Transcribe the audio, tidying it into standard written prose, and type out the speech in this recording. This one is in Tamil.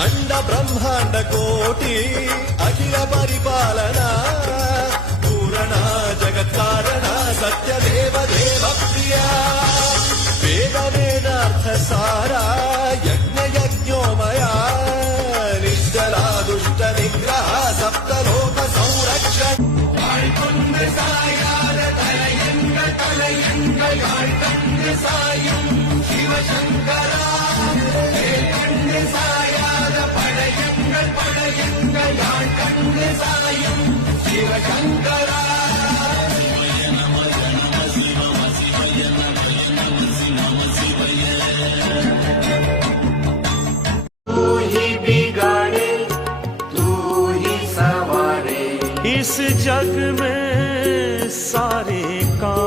अंड ब्रह्मांड कोटी अखिल परिपालना पूरणा जगत्कारणा सत्यदेव देव प्रिया वेद वेदार्थ सारा यज्ञ यज्ञोमया निश्चला दुष्ट निग्रह सप्तलोक संरक्षण सायं शिवशंकरा சாயாத படையங்கள் படையங்கள் யாழ் கண்டு சாயும் சிவசங்கரா तू ही बिगाड़े तू ही सवारे इस जग में सारे काम